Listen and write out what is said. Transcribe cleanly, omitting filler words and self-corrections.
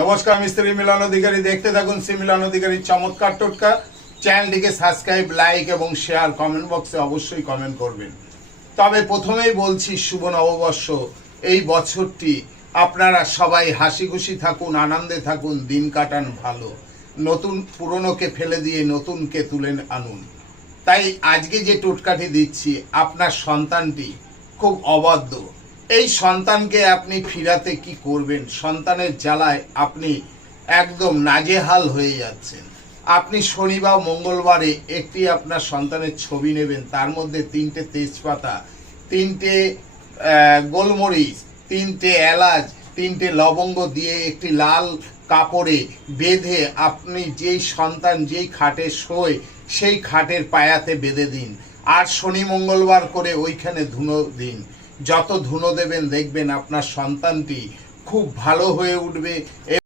নমস্কার, আমি শ্রী মিলন অধিকারী। দেখতে থাকুন শ্রী মিলন অধিকারীর চমৎকার টোটকা। চ্যানেলটিকে সাবস্ক্রাইব, লাইক এবং শেয়ার, কমেন্ট বক্সে অবশ্যই কমেন্ট করবেন। তবে প্রথমেই বলছি, শুভ নববর্ষ। এই বছরটি আপনারা সবাই হাসি খুশি থাকুন, আনন্দে থাকুন, দিন কাটান ভালো। নতুন পুরনোকে ফেলে দিয়ে নতুনকে তুলে আনুন। তাই আজকে যে টোটকাটি দিচ্ছি, আপনার সন্তানটি খুব অবাধ্য। এই সন্তানকে আপনি ফিরাতে কি করবেন? সন্তানের জ্বালায় আপনি একদম নাজেহাল হয়ে যাচ্ছেন। আপনি শনি বা মঙ্গলবারে একটি আপনার সন্তানের ছবি নেবেন, তার মধ্যে 3টে তেজপাতা, 3টে গোলমরিচ, 3টে এলাচ, 3টে লবঙ্গ দিয়ে একটি লাল কাপড়ে বেঁধে আপনি যেই সন্তান যেই খাটে শোয় সেই খাটের পায়াতে বেঁধে দিন। আর শনি মঙ্গলবার করে ওইখানে ধুনো দিন। যত ধুনো দেবেন দেখবেন আপনার সন্তানটি খুব ভালো হয়ে উঠবে।